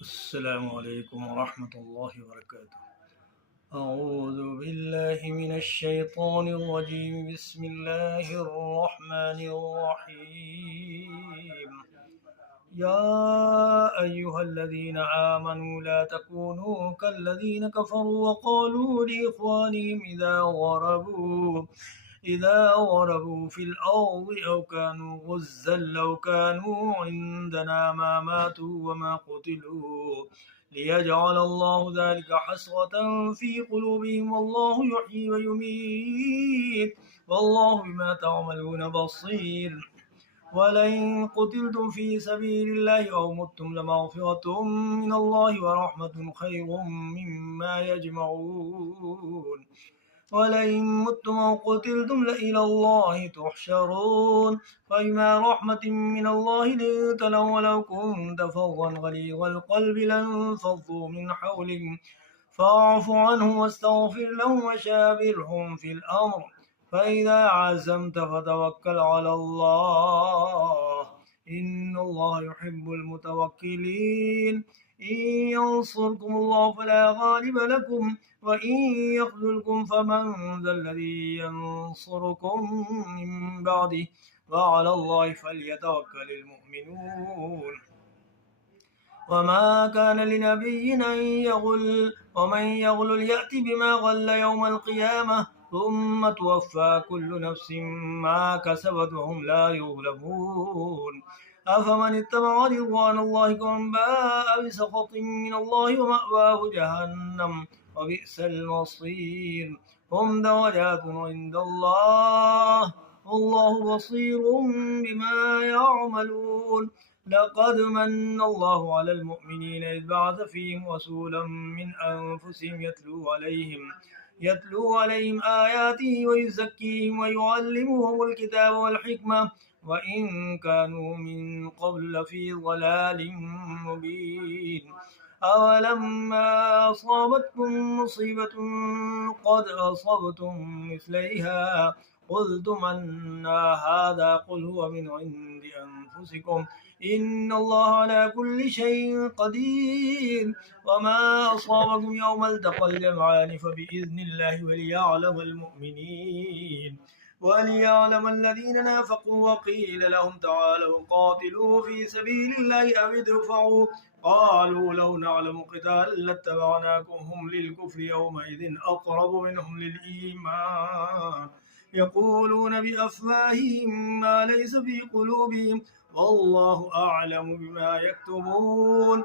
السلام عليكم ورحمة الله وبركاته. أعوذ بالله من الشيطان الرجيم. بسم الله الرحمن الرحيم. يا أيها الذين آمنوا لا تكونوا كالذين كفروا وقالوا لإخوانهم إذا ضربوا في الأرض أو كانوا غزا لو كانوا عندنا ما ماتوا وما قتلوا ليجعل الله ذلك حسرة في قلوبهم، والله يحيي ويميت والله بما تعملون بصير. ولئن قتلتم في سبيل الله أو متم لمغفرة من الله ورحمة خير مما يجمعون. ولئن متم أو قتلتم لإلى الله تحشرون. فبما رحمة من الله لنت لهم ولو كنت فظا غليظ القلب لانفضوا من حولك فاعف عنهم واستغفر لهم وشاورهم في الأمر، فإذا عزمت فتوكل على الله إن الله يحب المتوكلين. إن ينصركم الله فلا غالب لكم وإن يخذلكم فمن ذا الذي ينصركم من بعده وعلى الله فليتوكل المؤمنون. وما كان لنبي أن يغل ومن يغل يأت بما غل يوم القيامة ثم توفى كل نفس ما كسبت وهم لا يظلمون. أفمن اتبع رضوان الله كمن باء بسخط من الله ومأواه جهنم وبئس المصير. هم درجات عند الله والله بصير بما يعملون. لقد من الله على المؤمنين إذ بعث فيهم رسولا من أنفسهم يتلو عليهم آياته ويزكيهم ويعلمهم الكتاب والحكمة وإن كانوا من قبل لفي ضلال مبين. أولما أصابتكم مصيبة قد أصبتم مثليها قلتم أنى هذا قل هو من عند أنفسكم إن الله على كل شيء قدير. وما أصابكم يوم التقى الجمعان فبإذن الله وليعلم الذين نافقوا وقيل لهم تعالوا قاتلوا في سبيل الله أو ادفعوا قالوا لو نعلم قتالا لاتبعناكم هم للكفر يومئذ أقرب منهم للإيمان يقولون بأفواههم ما ليس في قلوبهم والله أعلم بما يكتمون.